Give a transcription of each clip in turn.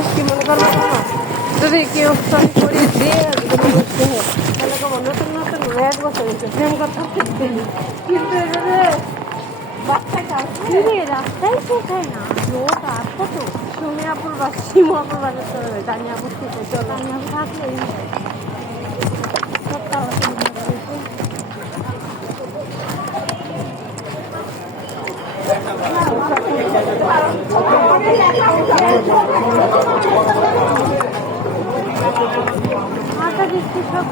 মানুষ কি মনে করবো না যদি কেউ করে দিয়ে তাহলে কেবল নতুন নতুন 1 বছর হয়েছে প্রেম কথা কিন্তু রাস্তায় শেখায় না লোক আসতো তো সুমিয়াপুর বা শিমুয়াপুর বাজার চলে যায় দানিয়াপুর থেকে চলো দানিয়াপুর থাকলেই সপ্তাহ আটা দিচ্ছি সব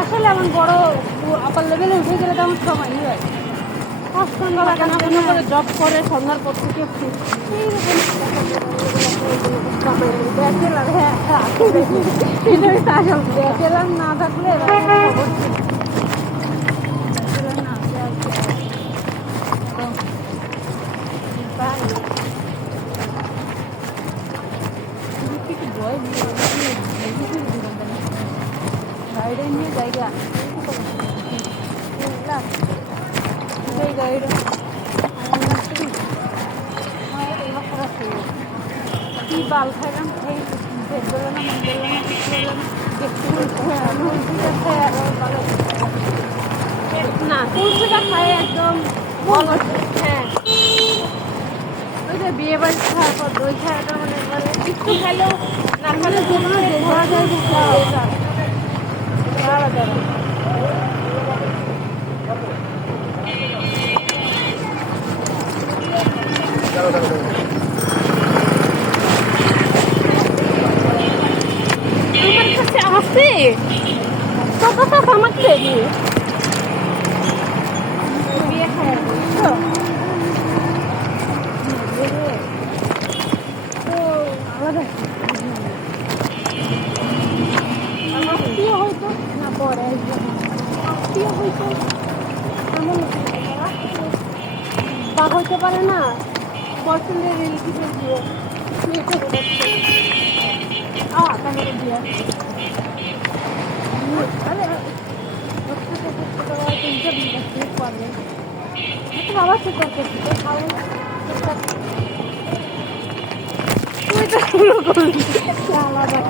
আসলে এমন বড় আপার লেভেলে উঠে গেলে তো আমার সময় হয় করে জব করে সন্ধ্যার পর থেকে ব্যাচেলার না থাকলে গাড়ি নিয়ে জায়গা কি বাল খাইলাম খেয়ে বেরোলো না মন বেরোলো না কিছু হলো না তুলসিটা খায় একদম হ্যাঁ ওই যে বিয়ে বাড়ি খাওয়ার পর দই খাওয়াটা মানে একটু খাইলেও না খালে ঘোরা যায় আলাদা আমার কাছে আছে কত টাকা আমাকে দিয়ে বিয়ে খায় তো আলাদা আমার প্রিয় হয়তো না পরে প্রিয় হয়তো এমন বা হইতে পারে না পছন্দের রিলেটিভের বিয়ে তাহলে বিয়ে বাবা সে করতে তুই তো শুরু করবি আলাদা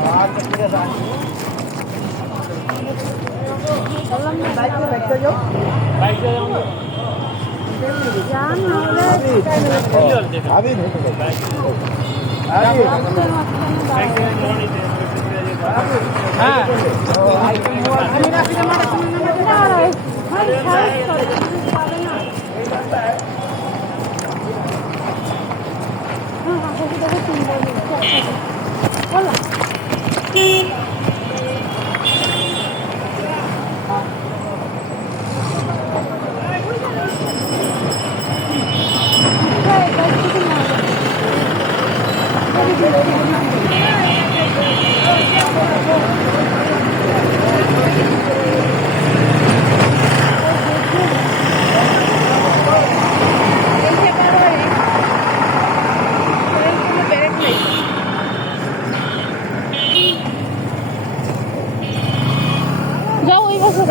যাও ওই বছর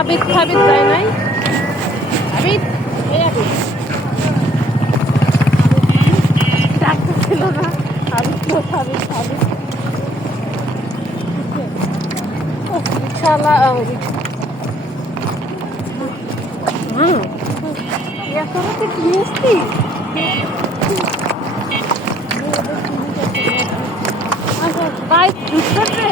আবিদ ফাবিদ যায় নাই আবিদ এই আবিদ ডাক্তার ছিল না আবিদ তো ফাবিদ ফাবিদ রিক্সাওয়ালা এখন কি জিএসটি বাইক করতে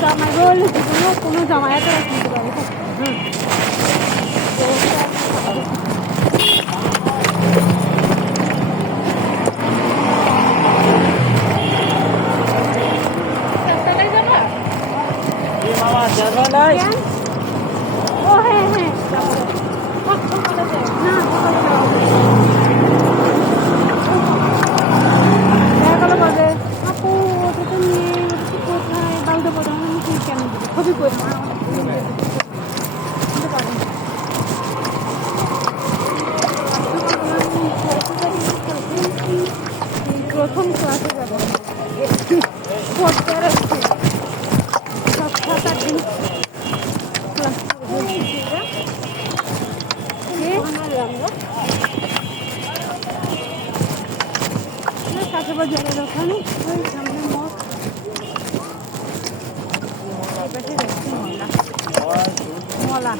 জামাই বলে জীবনেও কোনো জামাইয়াতে কিনতে পারে ও হ্যাঁ হ্যাঁ আপু ওটা তো নিয়ে কোথায় বালদা বোঝানো কেন ছবি করে প্রথম ক্লাসে যাবো পড়তে রাখছি সব 7-8 দিন ক্লাস কাঁচাবাজারের ওখানে ওই সামনে মঠ এই পাশে দেখছি মলা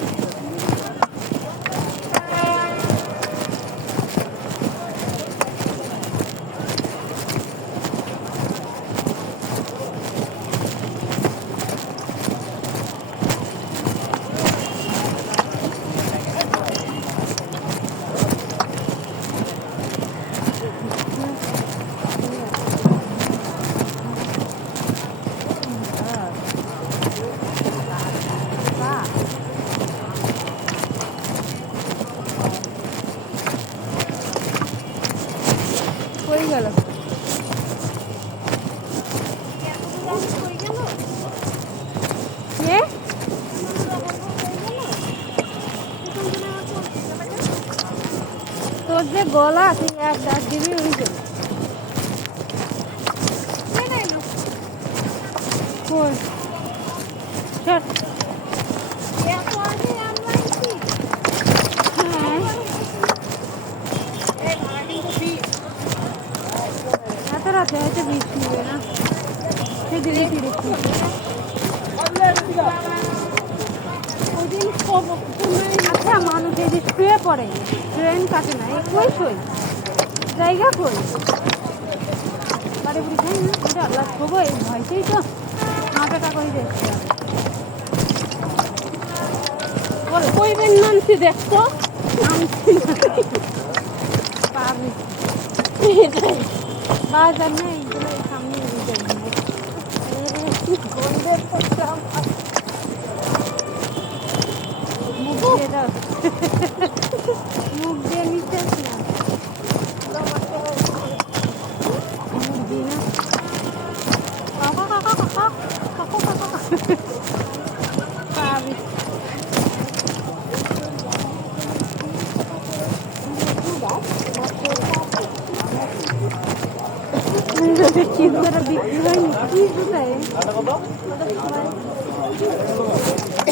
কই গেল তোর যে গলা তুই এক ডাক দিবি ওই জন্য এত রাতে হয়তো বিষ নিবে না সে ধীরে ধীরে আচ্ছা মানুষ এই যে শুয়ে পড়ে ট্রেন কাটে না এই কই শোয় জায়গা কই বাড়ি বুড়ি খাই না ওটা আল্লাহ খবো এই ভয়তেই তো মাথাটা করে দেখছি বল কইবেন নামছি দেখছো নামছি পাবি বাজার না এইগুলো সামনে মুখ দিয়ে নিতে না মুরগি না পাবি চিন্তাটা বিক্রি হয়নি কি কোথায়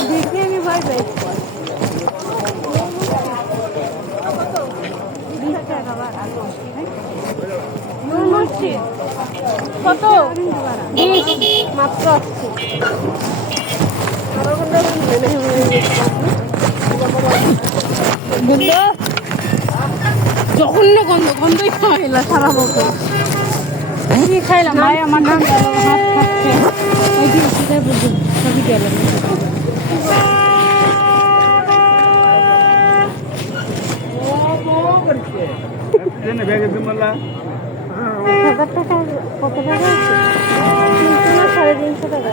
দেখে আমি ভয় পাই 20 টাকা কত 20 মাত্র জঘন্য গন্ধ গন্ধই খাইলা সারা বছর কি খাইলাম ভাই আমার নাম হাত খাচ্ছে ওই দিন সেটাই বুঝি সবই গেল কত টাকা 300 না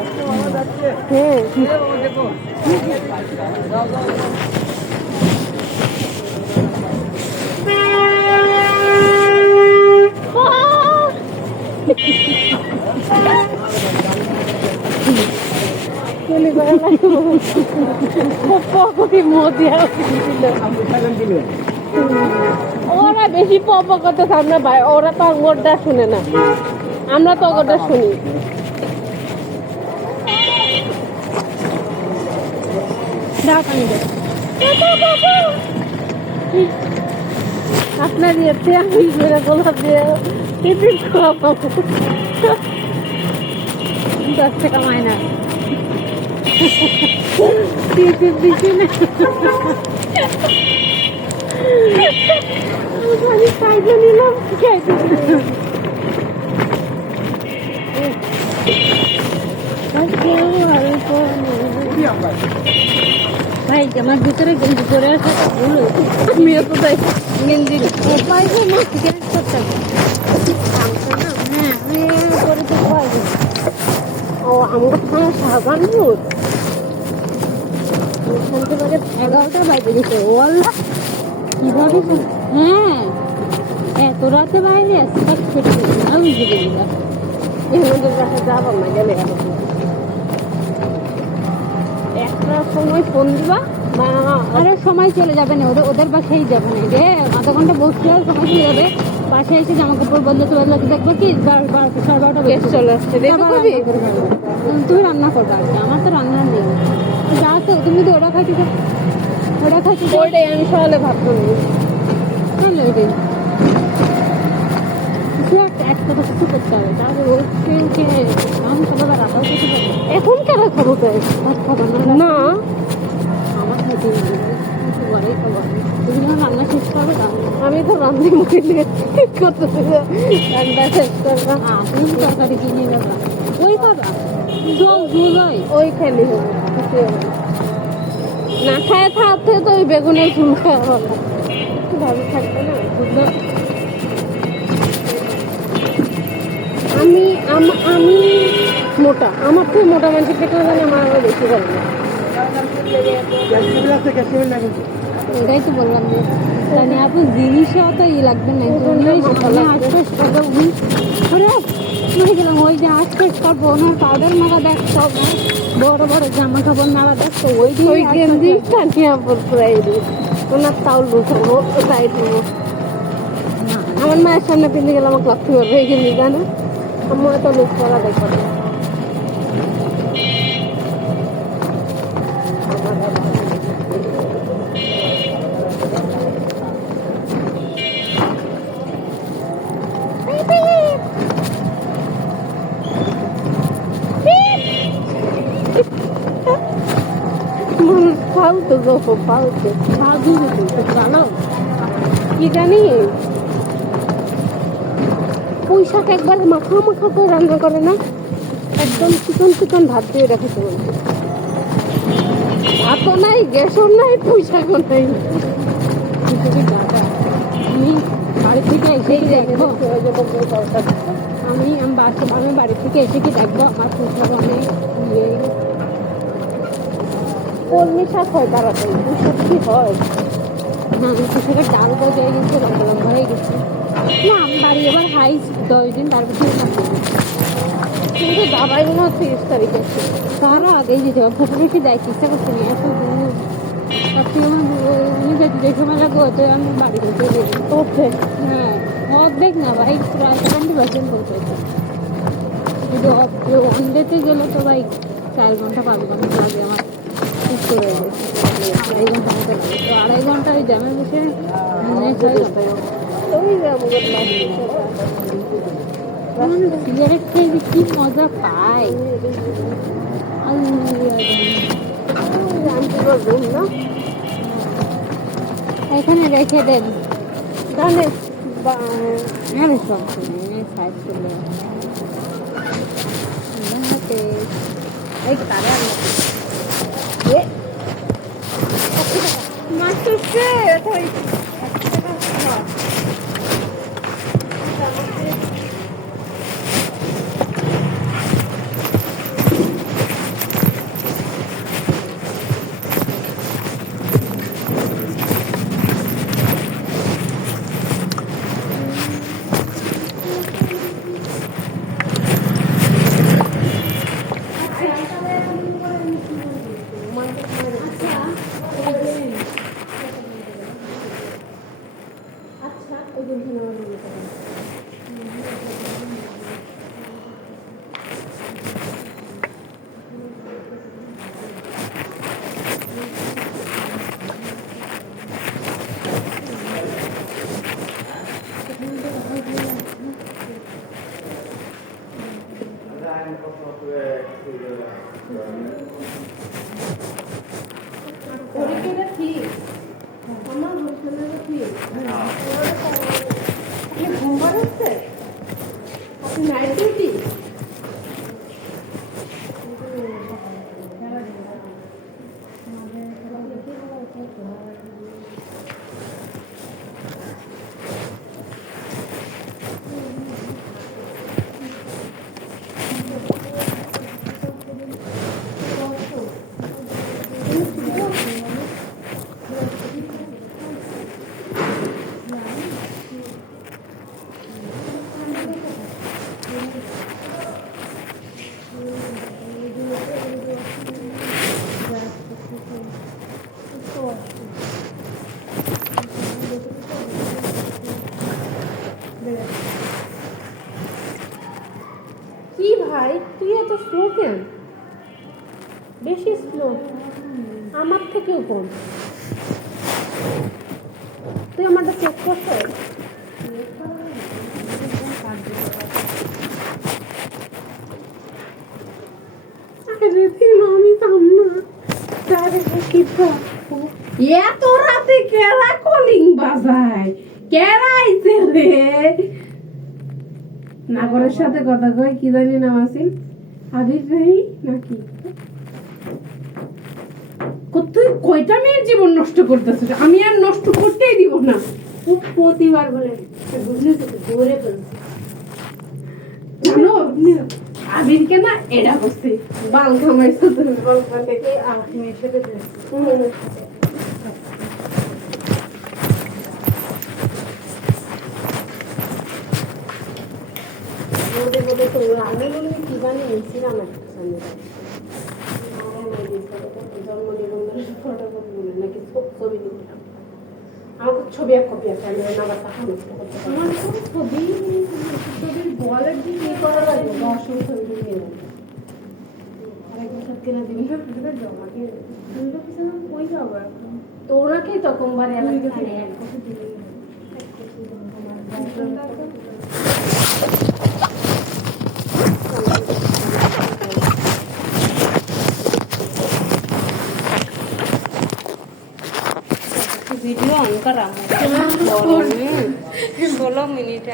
350 ওরা বেশি পপ করতে সামনে ভাই ওরা তো অঙ্গটা শুনে না আমরা তো অঙ্গটা শুনি আপনার ইয়েতে আমি গোলাপ দিয়ে টিফিন খাওয়াবো 10 টাকা মাইনা টিফিন দিচ্ছি না আমি খাইতে নিলাম খাইতে ভাই আমার ভিতরে গেঞ্জি পরে আসা ভুল আমিও তো তাই গেঞ্জি পাইছে মাছ গ্যাস করতে হবে হ্যাঁ আমি করে তো পাইছি ও আমার খাওয়া সাবান রোদ শান্তিবাগে 11টা বাইরে দিতে ও আল্লাহ কিভাবে হ্যাঁ এত রাতে বাইরে আসছে তার ছেড়ে দিচ্ছি আমি বুঝে দিলাম এর মধ্যে বাসা যাবার না গেলে সময় ফোন দিবা বা আরে সময় চলে যাবে না, ওদের বাসায় যাবে না রে, আধা ঘন্টা বসতে হবে, সময় চলে যাবে। বাসায় এসে জামা কাপড় বদলাতে বদলাতে দেখবো কি 12টা বেশ চলে আসছে। তুমি রান্না করবে আর কি, আমার তো রান্না নেই। যা তো তুমি তো ওরা খাইতে ওইটাই আমি সকালে ভাত করি। একটা তো কিছু করতে হবে, তারপরে এখন কেন খাবো ভাত খাবো না? আমার খাইতে ঘরেই খাবো। তুমি যখন রান্না শেষ করবে, আমি তো রান্নাই মুখে কত রান্না শেষ করবো। তুমি তরকারি কিনে যাবা, ওই খাবা জল ঝুল ওই খেলে হবে, না খায় থাকতে তো ওই বেগুনের ঝুল খাওয়া হবে, ভালো থাকবে না। আমি মোটা, আমার তো মোটা মানুষের পেটে জানি আমার আরো বেশি ভালো লাগে। এটাই তো বললাম যে আপনি জিনিসে অত লাগবে না, আশপাশ করবো মনে গেলাম ওই যে আশপাশ করবো ওনার পাউডার মালা দেখতো, বড় বড় জামা কাপড় মালা দেখতো, ওই গেঞ্জি কাটিয়া প্রায় ওনার তাউল বসাবো তাই দেবো। আমার মায়ের সামনে পিঁধে গেলে আমাকে লক্ষ্মী করবে এই গেঞ্জি জানো, আমার তো লুক করা দেখো। ফালতু গল্প, ফালতু জানো কি জানি, পুঁই শাক একবার মাখা মাখা করে রান্না করে না, একদম চিকন চিকন ভাত দিয়ে রেখেছে বলতে, ভাতও নাই, গ্যাসও নাই, পুঁই শাকও নাই। আমি বাড়ি থেকে এসেই দেখবো, আমি বাড়ি থেকে এসে কি দেখবো আমার পুঁই শাক অনেক কলমি শাক হয় তাড়াতাড়ি, পুঁই শাক কি হয় না, আমি পুঁই শাকের ডাল গজায় গেছে, লম্বা লম্বা হয়ে গেছে। না আমি বাড়ি এবার হাই 10 দিন, তারপর কিন্তু দাবাই মনে হচ্ছে 30 তারিখ আছে, তারও আগেই যেতে হবে। ফুটে বেশি দেয়, চেষ্টা করতে নিয়ে এত দূর যে সময় লাগবে হচ্ছে আমি বাড়িতে চলে করছে। হ্যাঁ অর্ধেক না ভাই, প্রায় 70% করতে হচ্ছে। কিন্তু অন্ধেতে গেলে তো ভাই 4 ঘন্টা 5 ঘন্টা লাগে আমার, ঠিক করে গেছে 2.5 ঘন্টা মতো লাগে। তো 2.5 ঘন্টা ওই জ্যামে বসে সিগারেট খেয়ে কি মজা পায়, এখানে রেখে দেন জানে সব সাইড করলে স্লো কেন? বেশি স্লো, আমার থেকেও কম। তুই আমারটা চেক করছো? এত রাতে কেরা কলিং বাজায়, কেরা আইছে রে? নাগরের সাথে কথা কয়, কি জানি নাম আছিল, আবির ভাই নাকি? তুই কয়টা মেয়ের জীবন নষ্ট করতেছিস? আমি আর নষ্ট করতেই দিব না। খুব প্রতিবার বলে ঘুরে ফেলছে। জানো আবিরকে না এরা করছে, বাল কামাইছো তুমি, বাল কামাইতে। মেয়ের সাথে ওদের বলে তো আমি বলি কি জানি এসেছিলাম একটা সামনে জন্মনিবন্ধনের ফটো বলে নাকি ছবি দিলাম। আমার তো ছবি এক কপি আছে, আমি আমার টাকা নষ্ট করতে পারি না। আমার তো ছবির বলের দিন কি করা লাগবে? 10 ছবি দিয়ে আরেক বছর কিনা দিবি না, জমা দিয়ে দুটো কিছু ওই যাবো এখন। তো ওনাকেই তো কোনবারে এক বছর দিলে ভিডিও অন করা 16 মিনিট